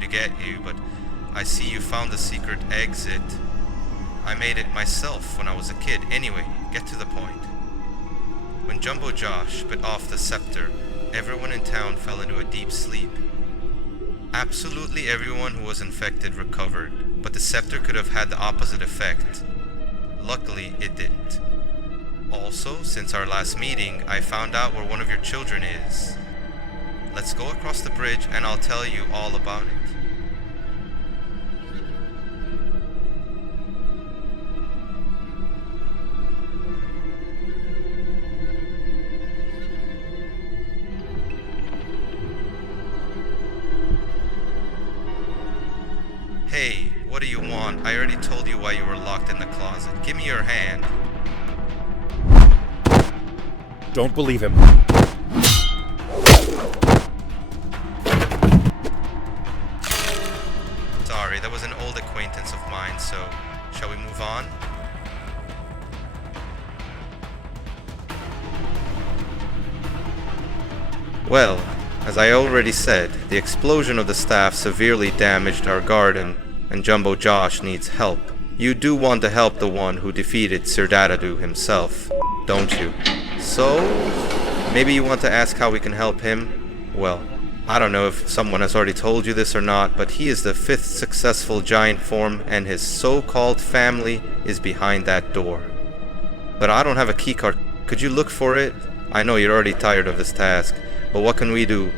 To get you, but I see you found the secret exit. I made it myself when I was a kid. Anyway, get to the point. When Jumbo Josh bit off the scepter, everyone in town fell into a deep sleep. Absolutely everyone who was infected recovered, but the scepter could have had the opposite effect. Luckily, it didn't. Also, since our last meeting, I found out where one of your children is. Let's go across the bridge and I'll tell you all about it. Hey, what do you want? I already told you why you were locked in the closet. Give me your hand. Don't believe him. Sorry, that was an old acquaintance of mine, so shall we move on? Well, as I already said, the explosion of the staff severely damaged our garden, and Jumbo Josh needs help. You do want to help the one who defeated Sir Dadadu himself, don't you? So, maybe you want to ask how we can help him? Well, I don't know if someone has already told you this or not, but he is the 5th successful giant form, and his so-called family is behind that door. But I don't have a keycard. Could you look for it? I know you're already tired of this task, but what can we do?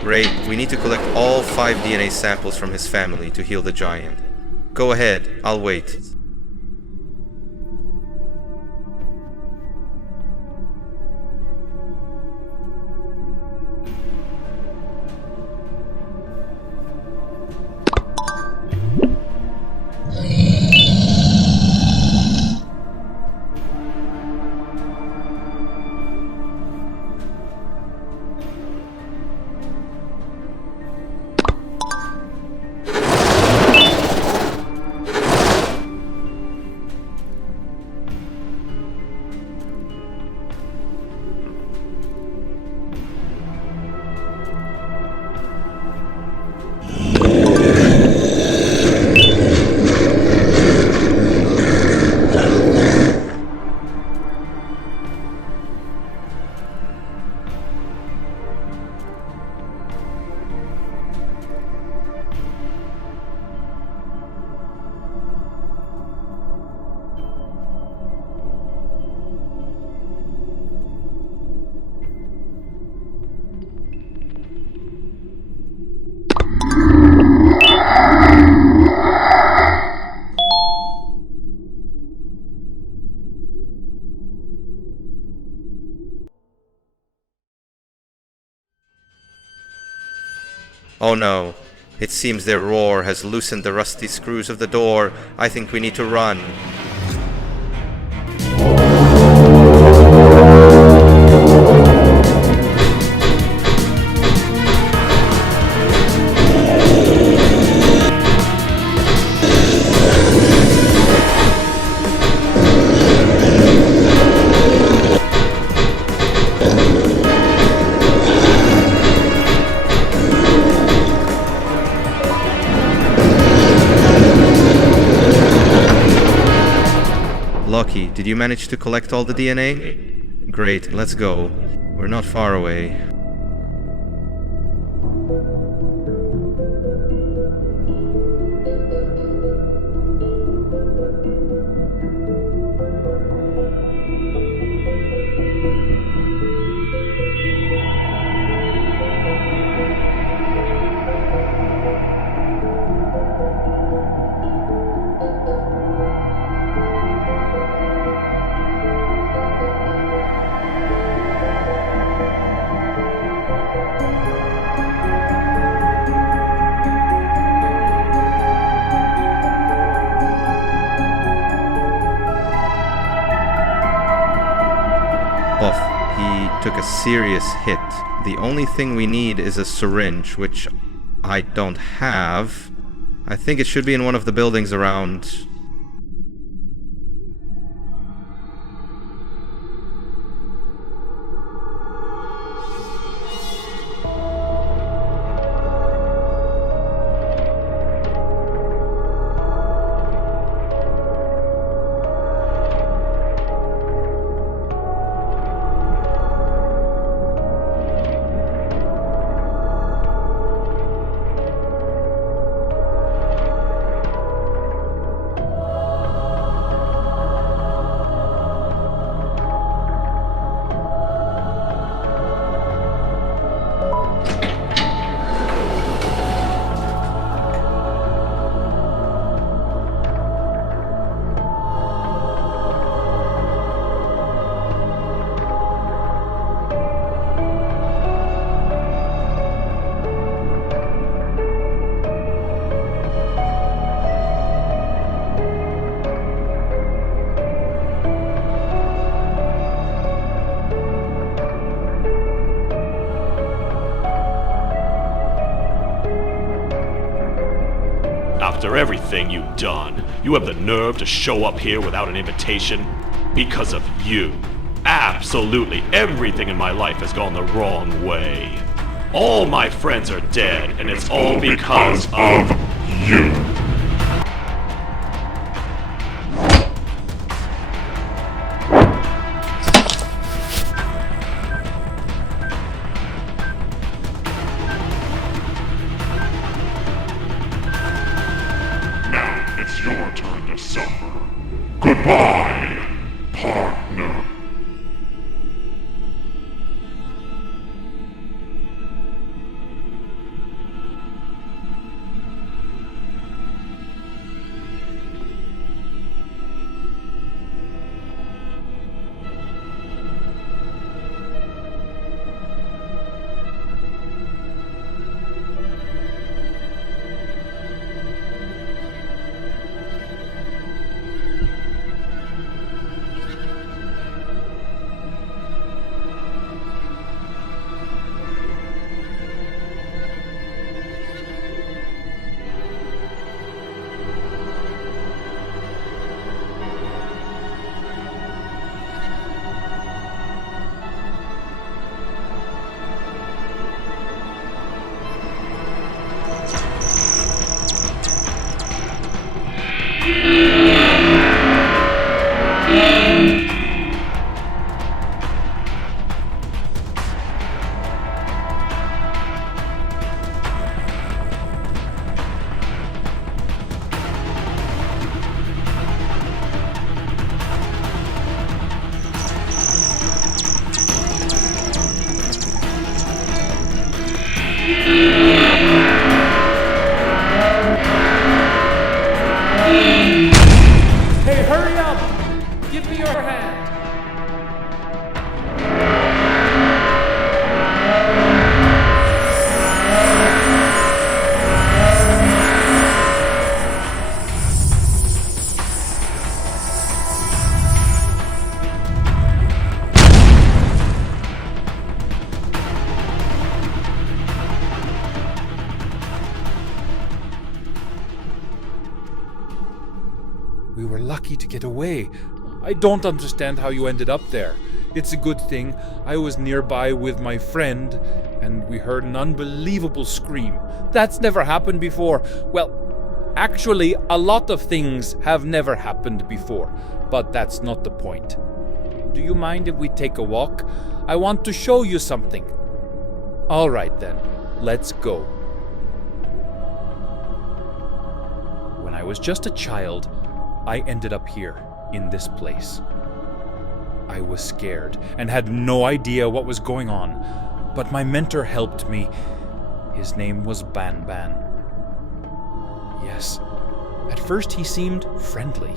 Great, we need to collect all 5 DNA samples from his family to heal the giant. Go ahead, I'll wait. Oh no, it seems their roar has loosened the rusty screws of the door. I think we need to run. lucky. Did you manage to collect all the DNA? Great, let's go. We're not far away. He took a serious hit. The only thing we need is a syringe, which I don't have. I think it should be in one of the buildings around. After everything you've done, you have the nerve to show up here without an invitation? Because of you. Absolutely everything in my life has gone the wrong way. All my friends are dead, and it's all because of you. It's your turn to suffer. Goodbye, partner. Hey, hurry up! Give me your hand! We were lucky to get away. I don't understand how you ended up there. It's a good thing I was nearby with my friend, and we heard an unbelievable scream. That's never happened before. Well, Actually, a lot of things have never happened before, but that's not the point. Do you mind if we take a walk? I want to show you something. All right then, let's go. When I was just a child, I ended up here, in this place. I was scared and had no idea what was going on, but my mentor helped me. His name was Banban. Yes, at first he seemed friendly.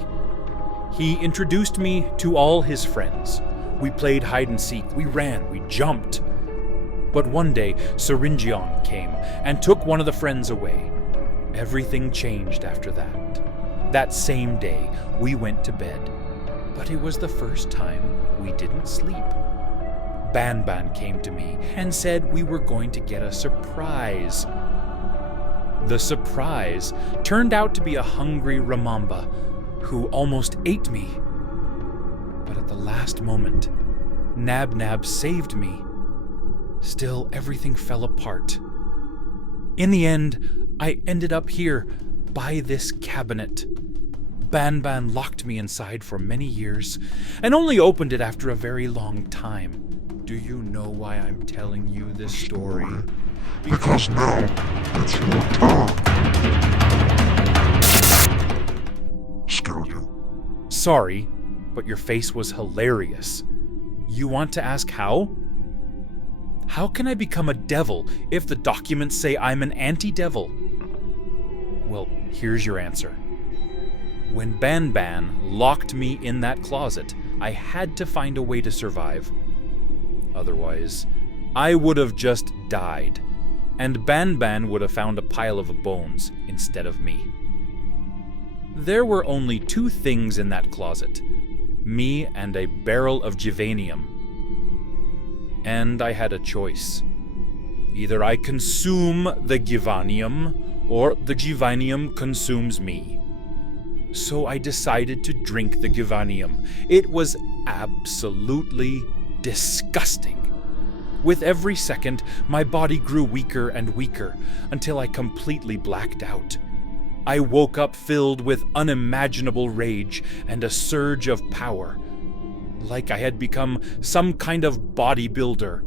He introduced me to all his friends. We played hide and seek, we ran, we jumped. But one day, Syringion came and took one of the friends away. Everything changed after that. That same day, we went to bed. But it was the first time we didn't sleep. Banban came to me and said we were going to get a surprise. The surprise turned out to be a hungry Ramamba who almost ate me. But at the last moment, Nab saved me. Still, everything fell apart. In the end, I ended up here, by this cabinet. Banban locked me inside for many years, and only opened it after a very long time. Do you know why I'm telling you this story? Because now it's your turn. Scared you? Sorry, but your face was hilarious. You want to ask how? How can I become a devil if the documents say I'm an anti-devil? Well, here's your answer. When Banban locked me in that closet, I had to find a way to survive. Otherwise, I would have just died, and Banban would have found a pile of bones instead of me. There were only two things in that closet, me and a barrel of Givanium. And I had a choice. Either I consume the Givanium, or the Givanium consumes me. So I decided to drink the Givanium. It was absolutely disgusting. With every second, my body grew weaker and weaker until I completely blacked out. I woke up filled with unimaginable rage and a surge of power, like I had become some kind of bodybuilder.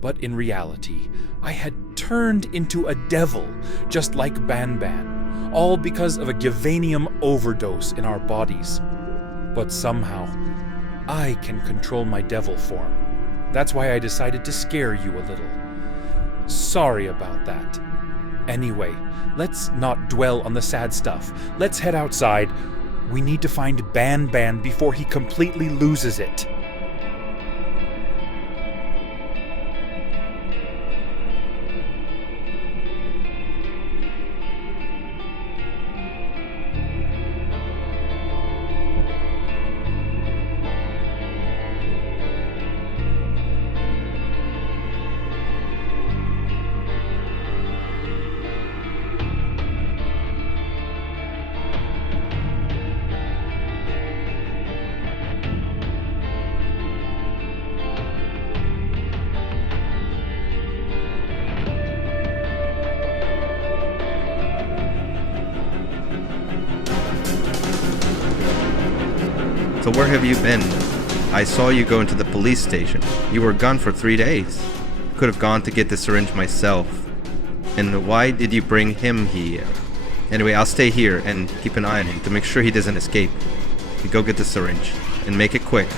But in reality, I had turned into a devil, just like Banban, all because of a Givanium overdose in our bodies. But somehow, I can control my devil form. That's why I decided to scare you a little. Sorry about that. Anyway, let's not dwell on the sad stuff. Let's head outside. We need to find Banban before he completely loses it. So where have you been? I saw you go into the police station. You were gone for 3 days. Could have gone to get the syringe myself. And why did you bring him here? Anyway, I'll stay here and keep an eye on him to make sure he doesn't escape. You go get the syringe and make it quick.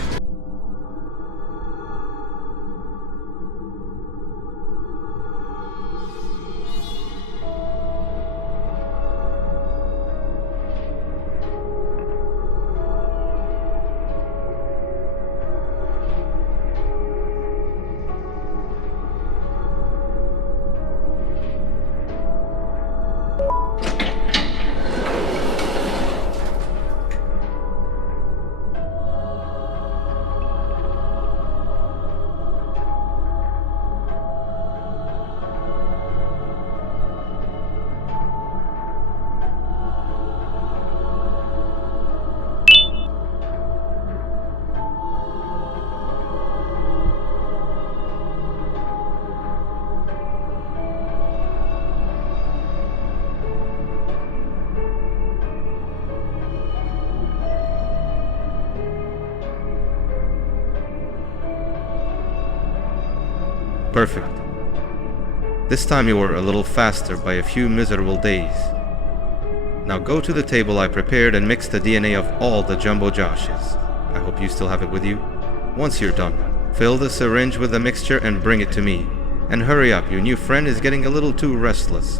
Perfect. This time you were a little faster by a few miserable days. Now go to the table I prepared and mix the DNA of all the Jumbo Joshes. I hope you still have it with you. Once you're done, fill the syringe with the mixture and bring it to me. And hurry up, your new friend is getting a little too restless.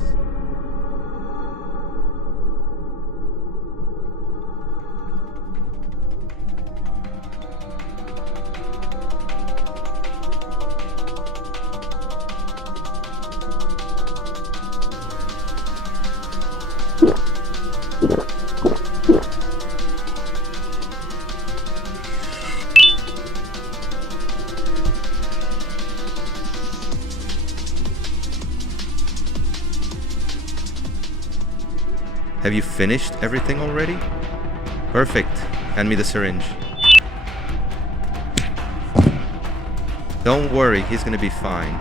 Have you finished everything already? Perfect. Hand me the syringe. Don't worry, he's gonna be fine.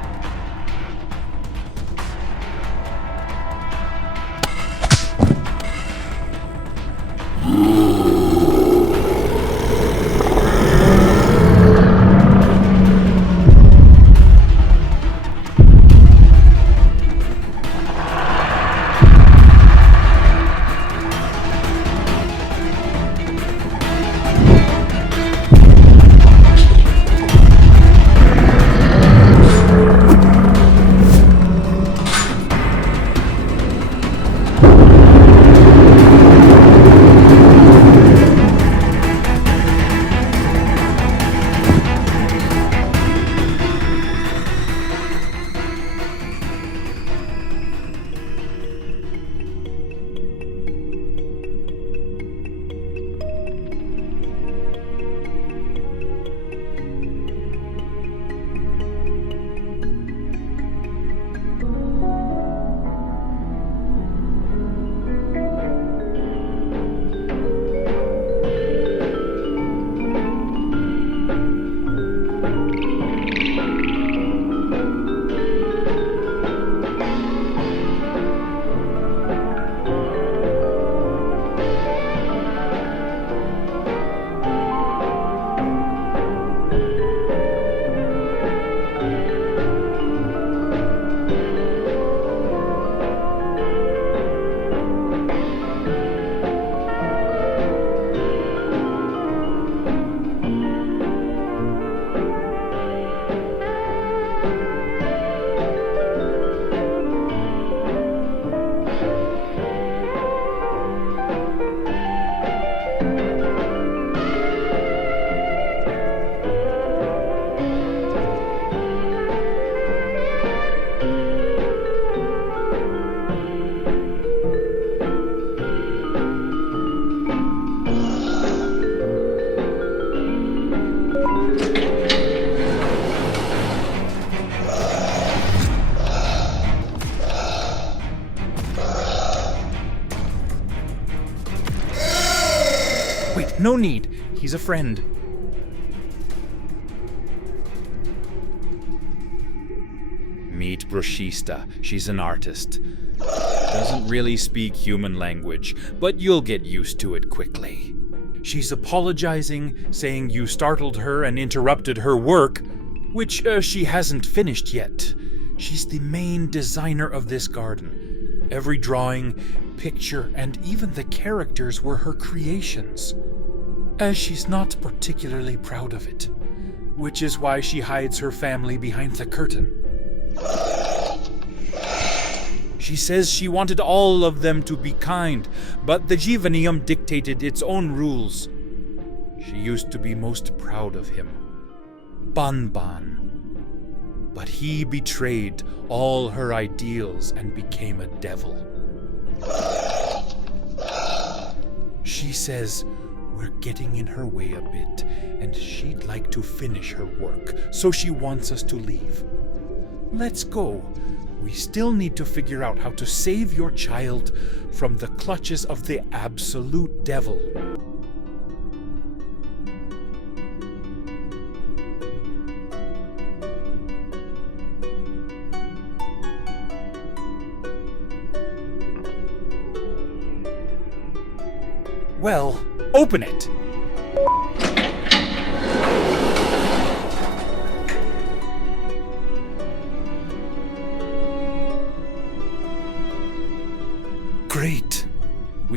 No need. He's a friend. Meet Brushista. She's an artist. Doesn't really speak human language, but you'll get used to it quickly. She's apologizing, saying you startled her and interrupted her work, which she hasn't finished yet. She's the main designer of this garden. Every drawing, picture, and even the characters were her creations. She's not particularly proud of it, which is why she hides her family behind the curtain. She says she wanted all of them to be kind, but the Jivanium dictated its own rules. She used to be most proud of him, Banban. But he betrayed all her ideals and became a devil. She says we're getting in her way a bit, and she'd like to finish her work, so she wants us to leave. Let's go. We still need to figure out how to save your child from the clutches of the absolute devil. Well, open it!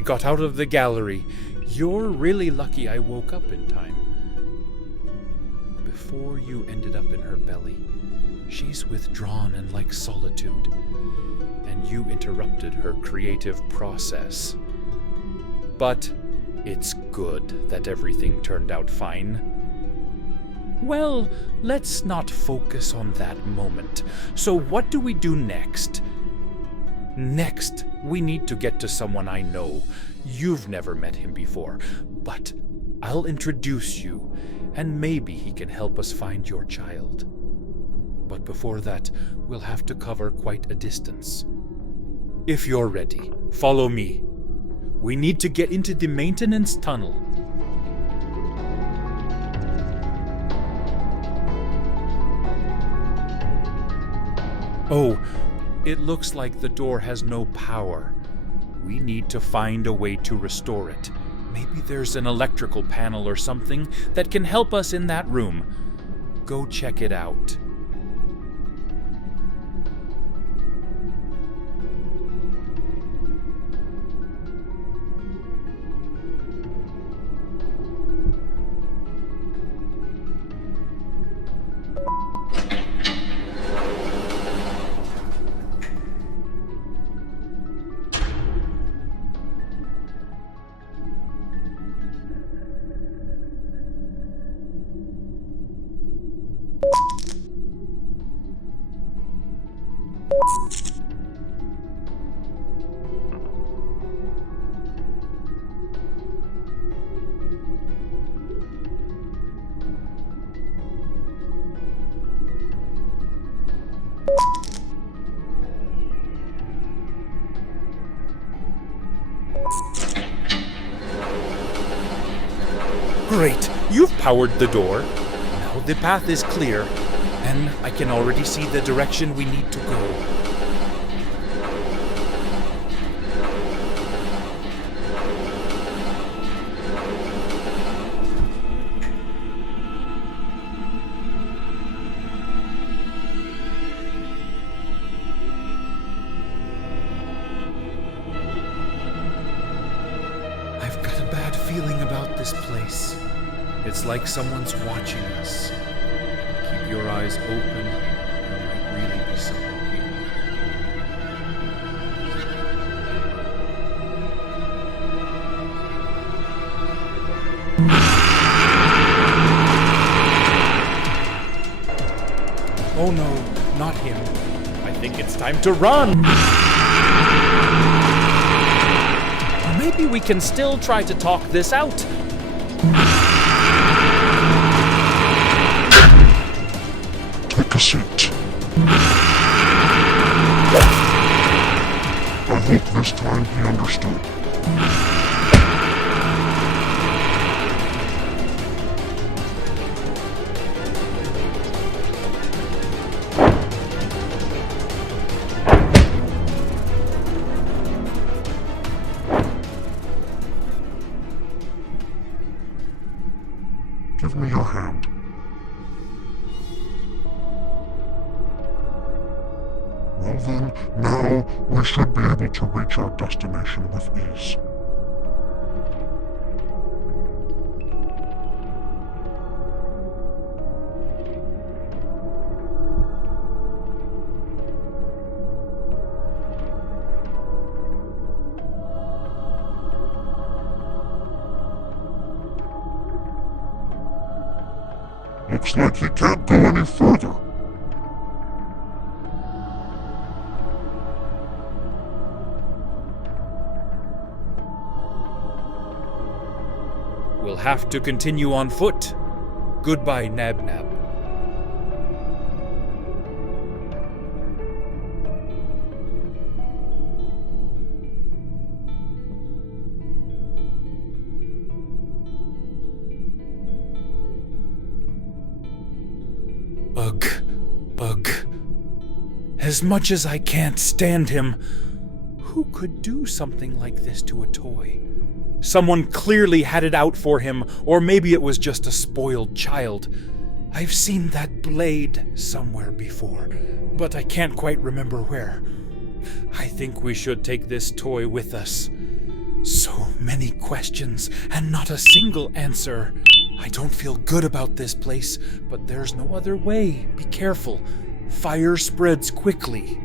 got out of the gallery. You're really lucky I woke up in time. Before you ended up in her belly, she's withdrawn and like solitude, and you interrupted her creative process. But it's good that everything turned out fine. Well, let's not focus on that moment. So what do we do next? Next, we need to get to someone I know. You've never met him before, but I'll introduce you, and maybe he can help us find your child. But before that, we'll have to cover quite a distance. If you're ready, follow me. We need to get into the maintenance tunnel. Oh, it looks like the door has no power. We need to find a way to restore it. Maybe there's an electrical panel or something that can help us in that room. Go check it out. Great, you've powered the door. Now the path is clear, and I can already see the direction we need to go. I've got a bad feeling about this place. It's like someone's watching us. Keep your eyes open. There might really be someone here. Oh no, not him. I think it's time to run! Or maybe we can still try to talk this out. Take a seat. I hope this time he understood. Give me your hand. Well then, now we should be able to reach our destination with ease. Looks like he can't go any further. We'll have to continue on foot. Goodbye, Nab-Nab. Ugh. Ugh. As much as I can't stand him, who could do something like this to a toy? Someone clearly had it out for him, or maybe it was just a spoiled child. I've seen that blade somewhere before, but I can't quite remember where. I think we should take this toy with us. So many questions and not a single answer. I don't feel good about this place, but there's no other way. Be careful. Fire spreads quickly.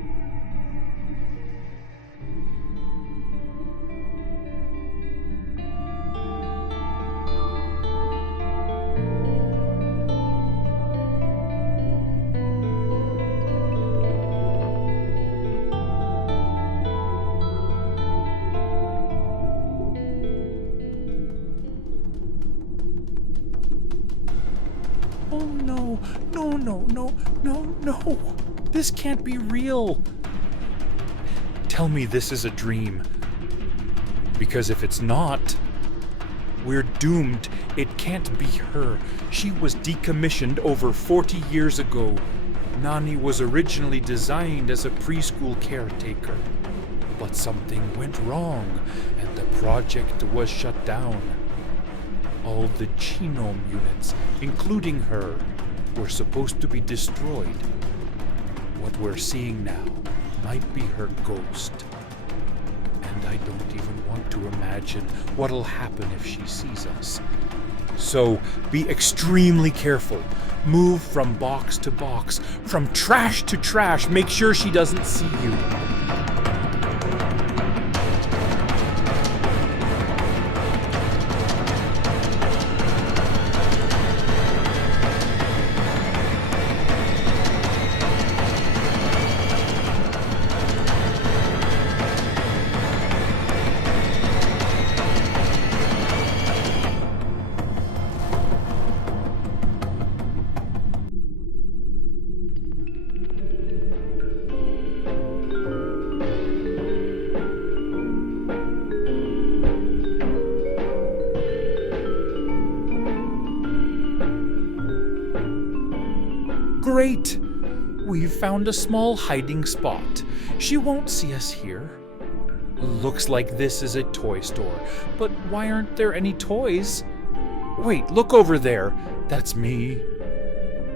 Oh no, no. This can't be real. Tell me this is a dream. Because if it's not, we're doomed. It can't be her. She was decommissioned over 40 years ago. Nani was originally designed as a preschool caretaker. But something went wrong, and the project was shut down. All the genome units, including her, were supposed to be destroyed. What we're seeing now might be her ghost. And I don't even want to imagine what'll happen if she sees us. So be extremely careful. Move from box to box, from trash to trash. Make sure she doesn't see you. Great! We've found a small hiding spot. She won't see us here. Looks like this is a toy store, but why aren't there any toys? Wait, look over there. That's me.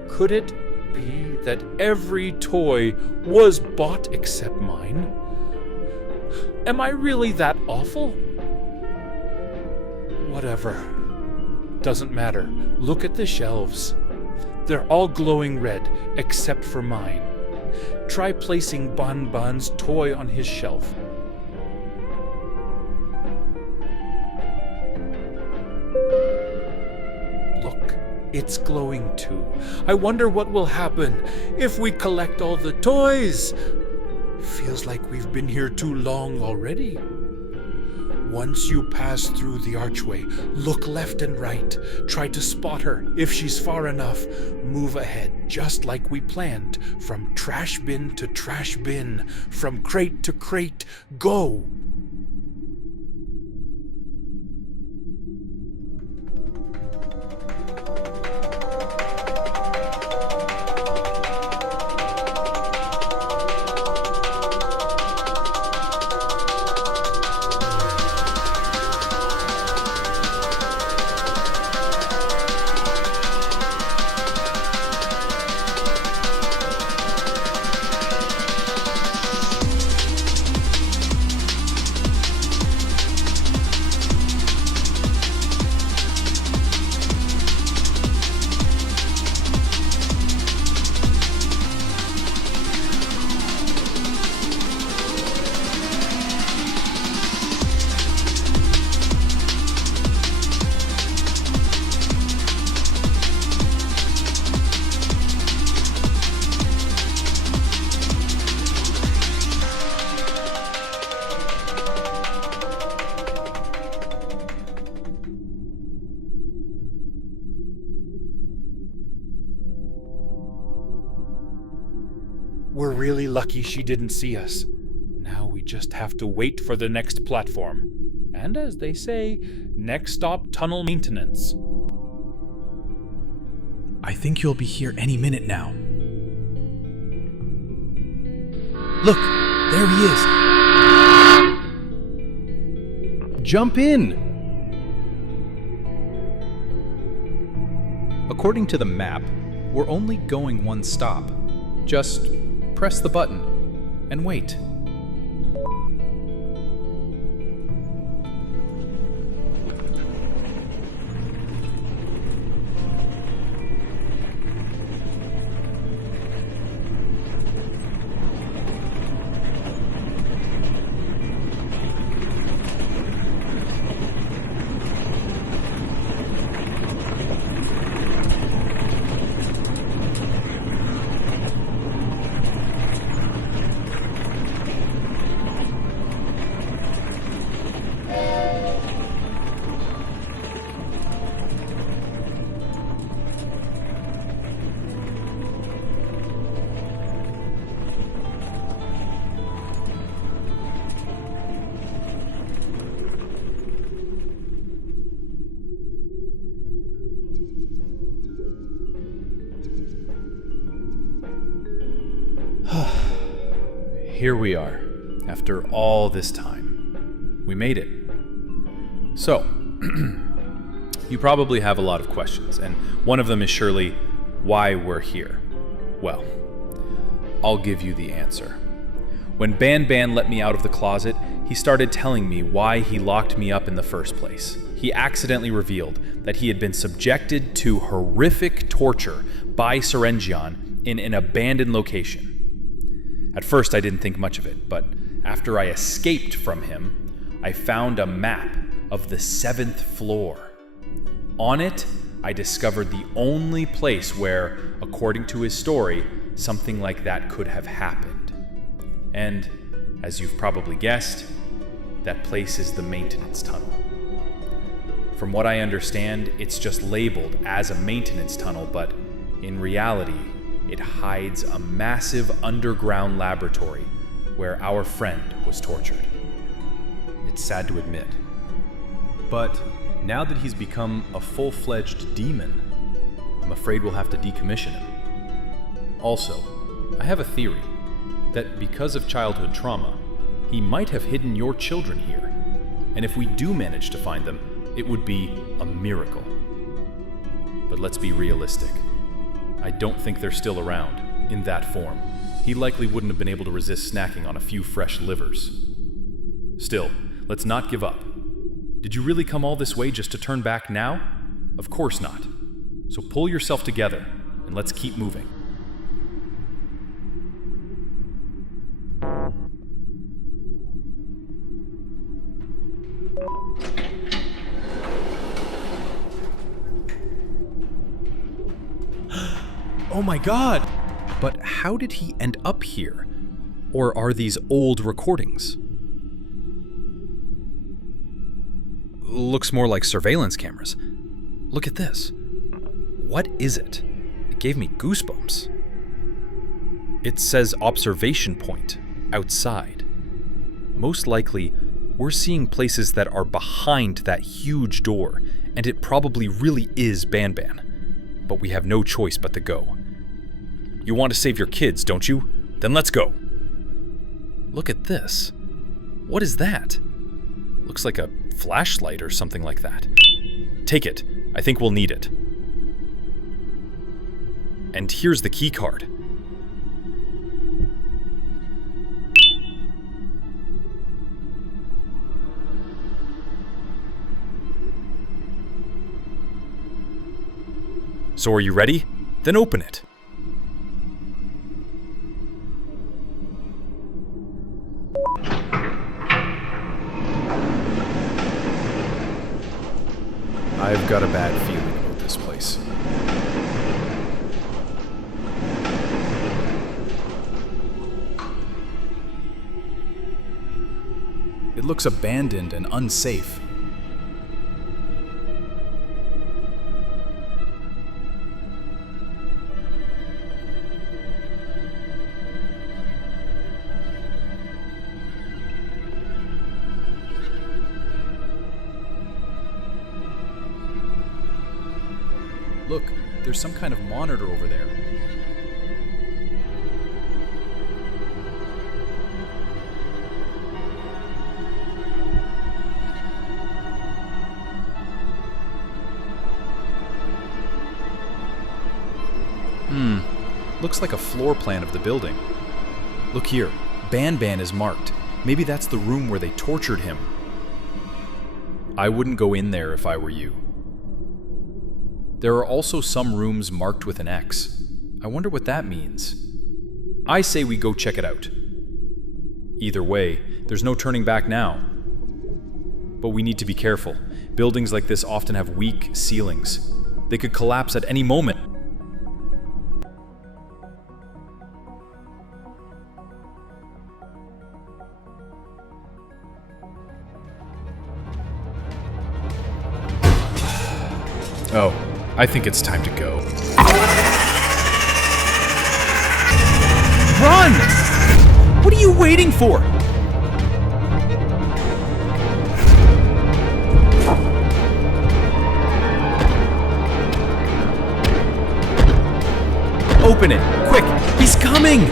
Could it be that every toy was bought except mine? Am I really that awful? Whatever. Doesn't matter. Look at the shelves. They're all glowing red, except for mine. Try placing Banban's toy on his shelf. Look, it's glowing too. I wonder what will happen if we collect all the toys. Feels like we've been here too long already. Once you pass through the archway, look left and right. Try to spot her. If she's far enough, move ahead, just like we planned. From trash bin to trash bin, from crate to crate, go! We're really lucky she didn't see us. Now we just have to wait for the next platform. And as they say, next stop tunnel maintenance. I think you'll be here any minute now. Look, there he is. Jump in! According to the map, we're only going one stop. Just press the button and wait. here we are, after all this time. We made it. So, you probably have a lot of questions, and one of them is surely why we're here. Well, I'll give you the answer. When Banban let me out of the closet, he started telling me why he locked me up in the first place. He accidentally revealed that he had been subjected to horrific torture by Serengion in an abandoned location. At first I didn't think much of it, but after I escaped from him, I found a map of the 7th floor. On it, I discovered the only place where, according to his story, something like that could have happened. And, as you've probably guessed, that place is the maintenance tunnel. From what I understand, it's just labeled as a maintenance tunnel, but in reality, it hides a massive underground laboratory where our friend was tortured. It's sad to admit, but now that he's become a full-fledged demon, I'm afraid we'll have to decommission him. Also, I have a theory that because of childhood trauma, he might have hidden your children here. And if we do manage to find them, it would be a miracle. But let's be realistic. I don't think they're still around, in that form. He likely wouldn't have been able to resist snacking on a few fresh livers. Still, let's not give up. Did you really come all this way just to turn back now? Of course not. So pull yourself together, and let's keep moving. Oh my god! But how did he end up here? Or are these old recordings? Looks more like surveillance cameras. Look at this. What is it? It gave me goosebumps. It says observation point outside. Most likely, we're seeing places that are behind that huge door, and it probably really is Banban. But we have no choice but to go. You want to save your kids, don't you? Then let's go. Look at this. What is that? Looks like a flashlight or something like that. Take it. I think we'll need it. And here's the key card. So are you ready? Then open it. I've got a bad feeling about this place. It looks abandoned and unsafe. Look, there's some kind of monitor over there. Looks like a floor plan of the building. Look here, Banban is marked. Maybe that's the room where they tortured him. I wouldn't go in there if I were you. There are also some rooms marked with an X. I wonder what that means. I say we go check it out. Either way, there's no turning back now. But we need to be careful. Buildings like this often have weak ceilings. They could collapse at any moment. Oh, I think it's time to go. Run! What are you waiting for? Open it, quick! He's coming!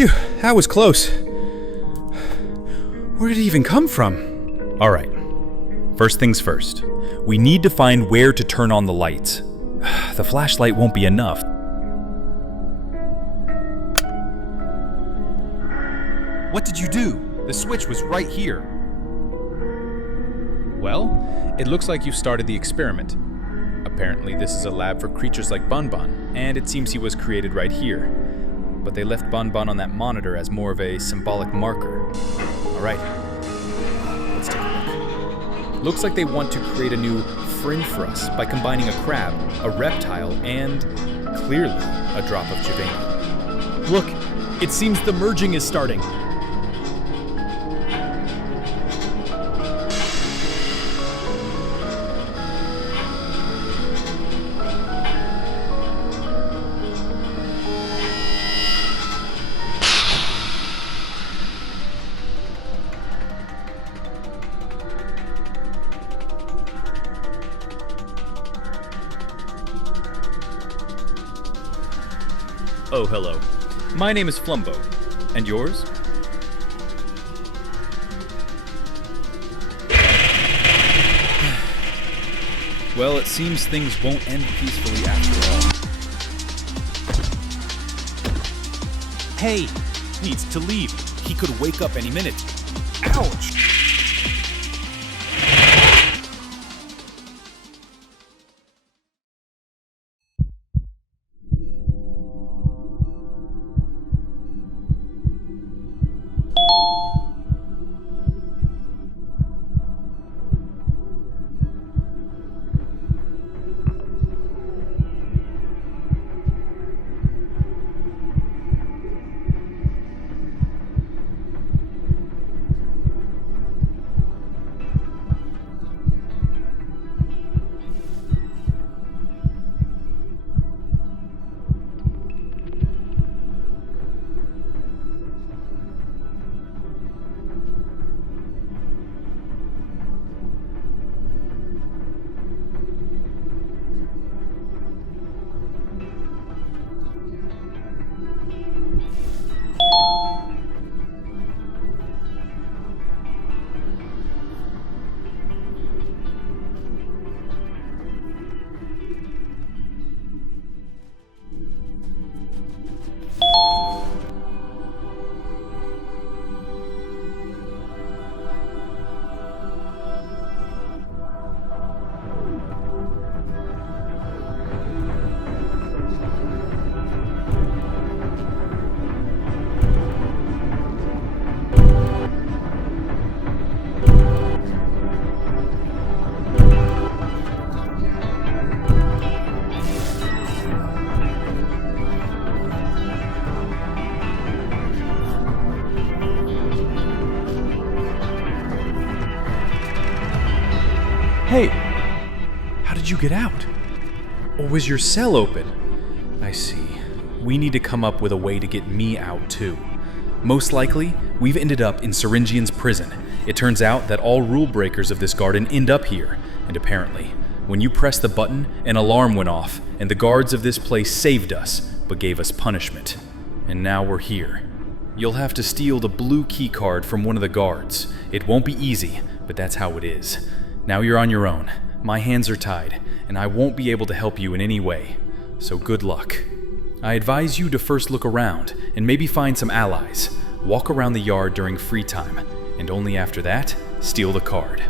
Phew, that was close. Where did he even come from? All right. First things first. We need to find where to turn on the lights. The flashlight won't be enough. What did you do? The switch was right here. Well, it looks like you started the experiment. Apparently this is a lab for creatures like Banban, and it seems he was created right here. But they left Banban on that monitor as more of a symbolic marker. Alright, let's take a look. Looks like they want to create a new friend for us by combining a crab, a reptile, and, clearly, a drop of Javani. Look, it seems the merging is starting. Oh, hello. My name is Flumbo. And yours? Well, it seems things won't end peacefully after all. Hey, needs to leave. He could wake up any minute. Ouch! Hey, how did you get out? Or was your cell open? I see. We need to come up with a way to get me out too. Most likely, we've ended up in Syringian's prison. It turns out that all rule breakers of this garden end up here, and apparently, when you pressed the button, an alarm went off, and the guards of this place saved us, but gave us punishment. And now we're here. You'll have to steal the blue key card from one of the guards. It won't be easy, but that's how it is. Now you're on your own. My hands are tied, and I won't be able to help you in any way. So good luck. I advise you to first look around, and maybe find some allies. Walk around the yard during free time, and only after that, steal the card.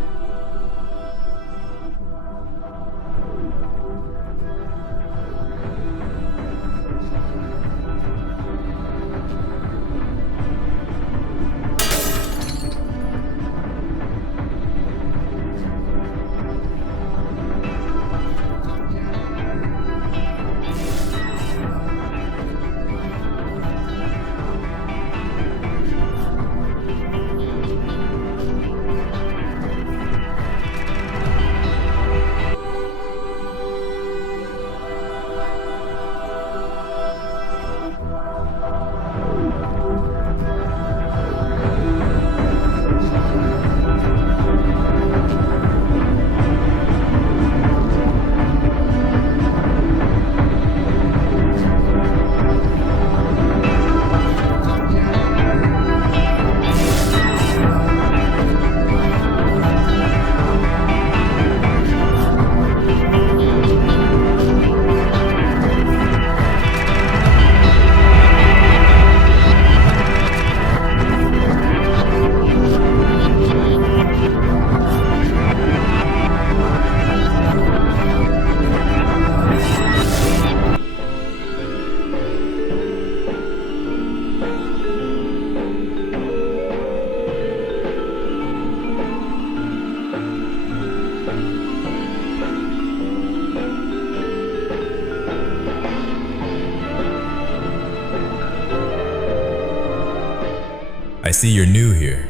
I see you're new here.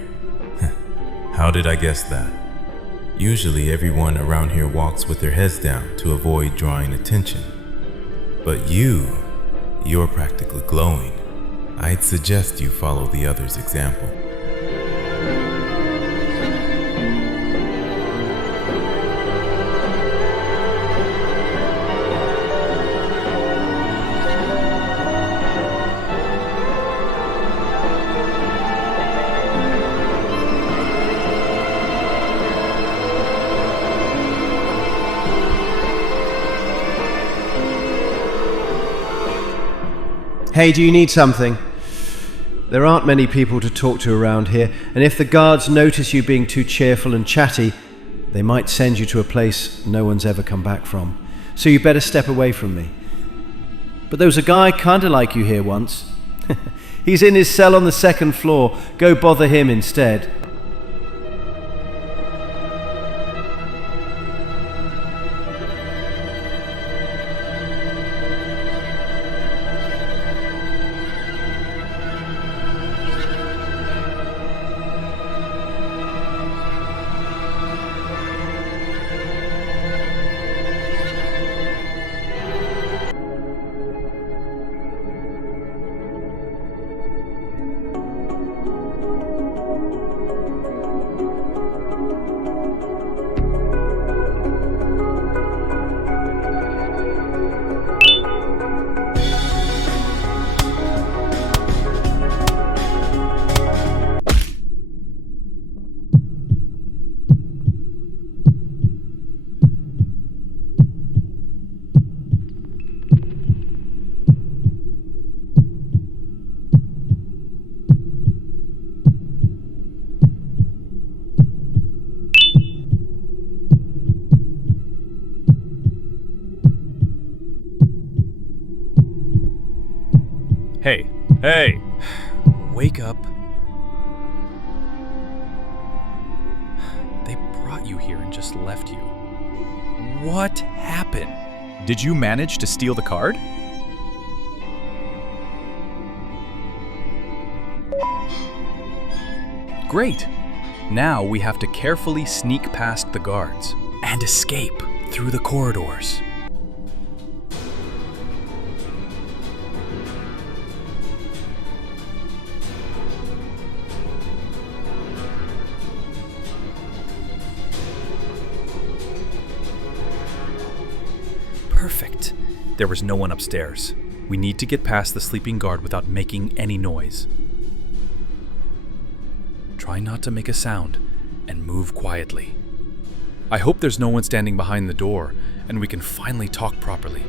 How did I guess that? Usually everyone around here walks with their heads down to avoid drawing attention. But you're practically glowing. I'd suggest you follow the others' example. Hey, do you need something? There aren't many people to talk to around here, and if the guards notice you being too cheerful and chatty, they might send you to a place no one's ever come back from. So you better step away from me. But there was a guy kinda like you here once. He's in his cell on the 2nd floor. Go bother him instead. Hey! Wake up. They brought you here and just left you. What happened? Did you manage to steal the card? Great! Now we have to carefully sneak past the guards and escape through the corridors. Perfect. There was no one upstairs. We need to get past the sleeping guard without making any noise. Try not to make a sound and move quietly. I hope there's no one standing behind the door and we can finally talk properly.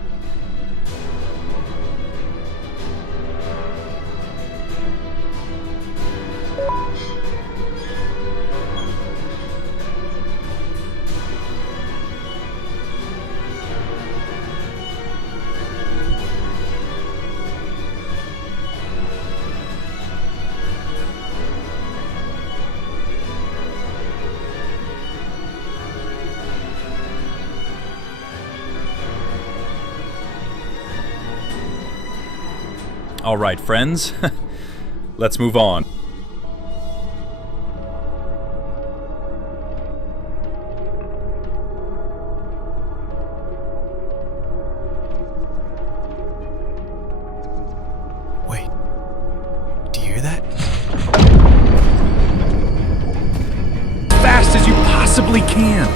All right, friends. Let's move on. Wait. Do you hear that? As fast as you possibly can.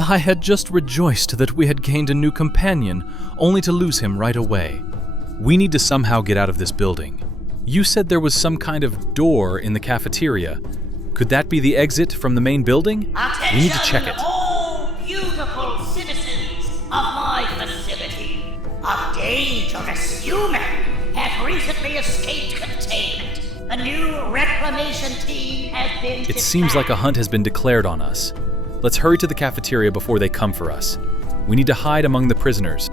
I had just rejoiced that we had gained a new companion, only to lose him right away. We need to somehow get out of this building. You said there was some kind of door in the cafeteria. Could that be the exit from the main building? We need to check it. All beautiful citizens of my facility. A dangerous human has recently escaped containment. A new reclamation team has been It seems like a hunt has been declared on us. Let's hurry to the cafeteria before they come for us. We need to hide among the prisoners.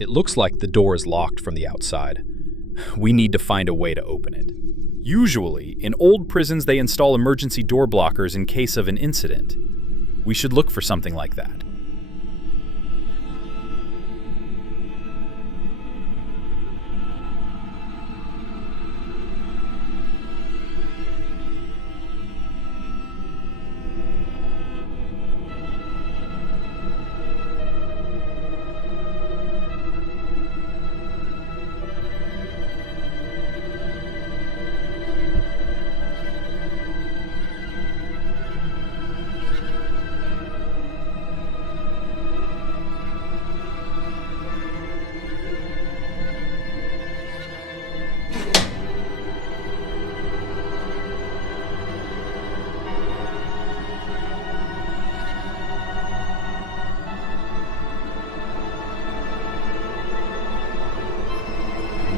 It looks like the door is locked from the outside. We need to find a way to open it. Usually, in old prisons they install emergency door blockers in case of an incident. We should look for something like that.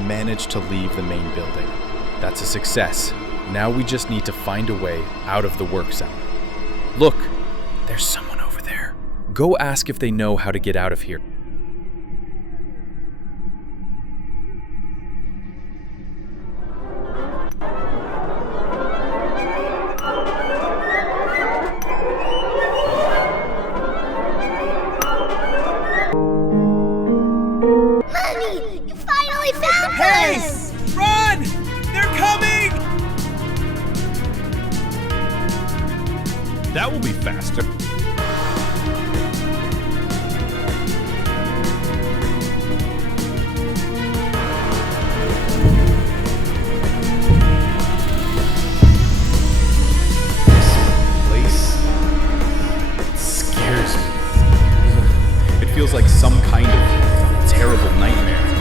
Managed to leave the main building. That's a success. Now we just need to find a way out of the work zone. Look, there's someone over there. Go ask if they know how to get out of here. Nani, you finally found us! Run! They're coming! That will be faster. Place scares me. It feels like some kind of terrible nightmare.